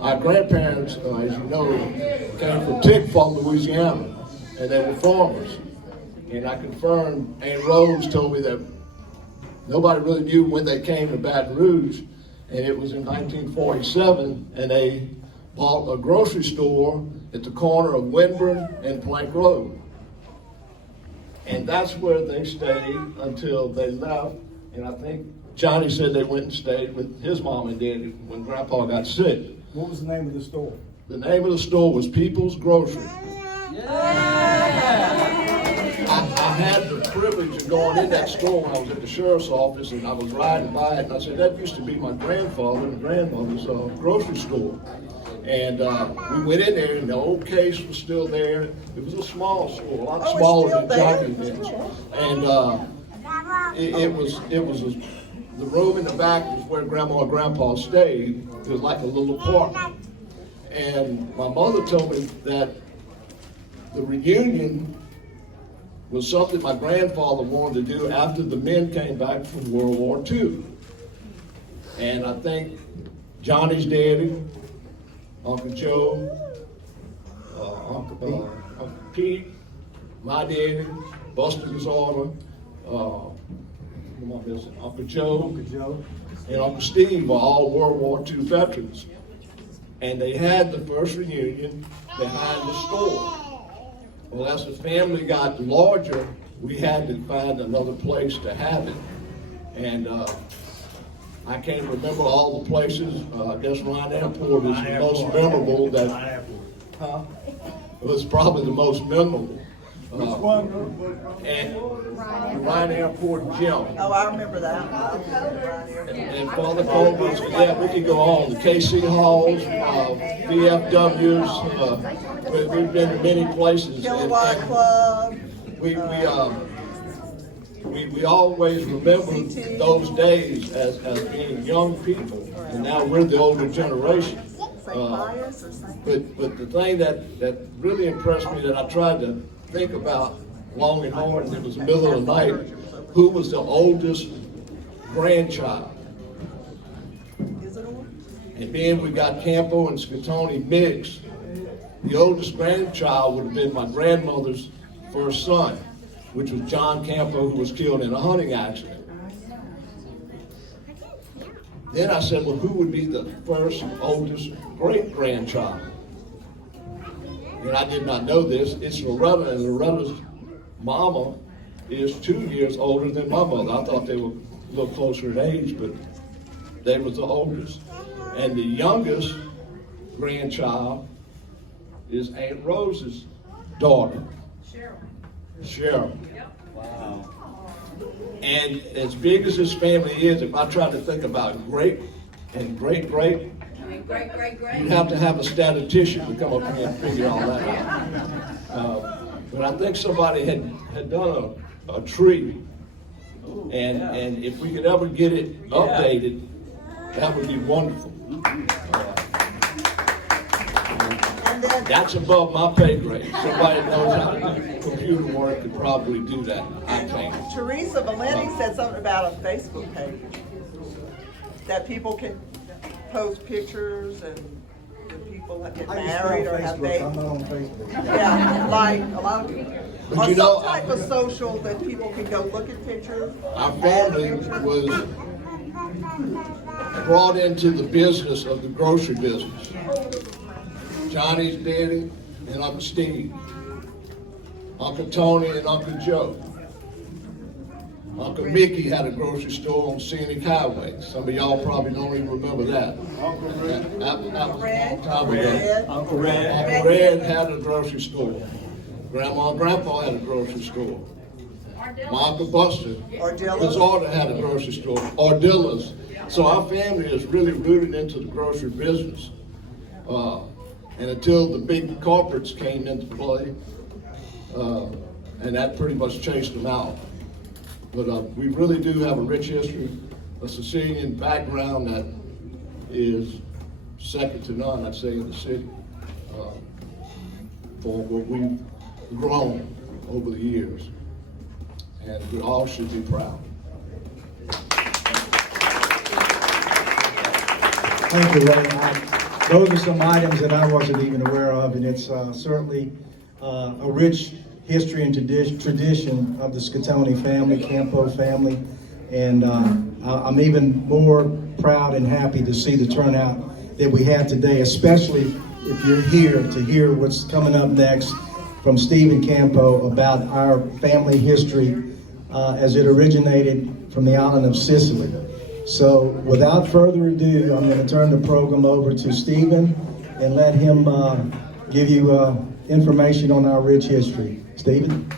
Our grandparents, as you know, came from Tickfaw, Louisiana, and they were farmers. And I confirmed, Aunt Rose told me that nobody really knew when they came to Baton Rouge, and it was in 1947, and they bought a grocery store at the corner of Winburn and Plank Road. And that's where they stayed until they left, and I think Johnny said they went and stayed with his mom and dad when Grandpa got sick. What was the name of the store? The name of the store was People's Grocery. I had the privilege of going in that store when I was at the sheriff's office, and I was riding by it, and I said, that used to be my grandfather and grandmother's grocery store. And we went in there, and the old case was still there. It was a small store, a lot smaller than Johnny's. And the room in the back was where Grandma and Grandpa stayed. It was like a little apartment. And my mother told me that the reunion was something my grandfather wanted to do after the men came back from World War II. And I think Johnny's daddy, Uncle Joe, Uncle Pete, my daddy, Buster Gazzardo, Uncle Joe, and Uncle Steve were all World War II veterans. And they had the first reunion behind the store. Well, as the family got larger, we had to find another place to have it. And I can't remember all the places. I guess Ryan Airport is the most memorable. It was probably the most memorable. And Ryan Airport Gym. Oh, I remember that. And Father Colburn's, yeah, we can go on. The KC Halls, VFWs, we've been to many places. Kilowatt Club. We always remember those days as being young people, and now we're the older generation. But the thing that really impressed me, that I tried to think about long and hard, and it was the middle of the night, who was the oldest grandchild? And then we got Campo and Schittone mixed. The oldest grandchild would have been my grandmother's first son, which was John Campo, who was killed in a hunting accident. Then I said, well, who would be the first oldest great-grandchild? And I did not know this. It's Loretta, and Loretta's mama is 2 years older than my mother. I thought they were a little closer in age, but they was the oldest. And the youngest grandchild is Aunt Rose's daughter, Cheryl. Wow. And as big as this family is, if I try to think about great and great-great, you'd have to have a statistician to come up here and figure all that out. But I think somebody had done a tree, and if we could ever get it updated, that would be wonderful. That's above my pay grade. Somebody that knows how to do computer work could probably do that. I think. Teresa Valenti said something about a Facebook page that people can post pictures and people that get married or have babies. I'm not on Facebook. Yeah, like a lot of people. But Or you know, some type of social that people can go look at pictures. Our family was brought into the business of the grocery business. Johnny's daddy and Uncle Steve, Uncle Tony and Uncle Joe. Uncle Mickey had a grocery store on Scenic Highway. Some of y'all probably don't even remember that. Uncle Red. Uncle Red had a grocery store. Grandma and Grandpa had a grocery store. My Uncle Buster, his daughter had a grocery store. Ardilla's. So our family is really rooted into the grocery business. And until the big corporates came into play, and that pretty much chased them out. But we really do have a rich history, a Sicilian background that is second to none, I'd say, in the city, for what we've grown over the years. And we all should be proud. Thank you, Ray. Those are some items that I wasn't even aware of, and it's certainly a rich history and tradition of the Schittone family, Campo family, and I'm even more proud and happy to see the turnout that we have today, especially if you're here to hear what's coming up next from Stephen Campo about our family history as it originated from the island of Sicily. So without further ado, I'm going to turn the program over to Stephen and let him give you information on our rich history. Stephen?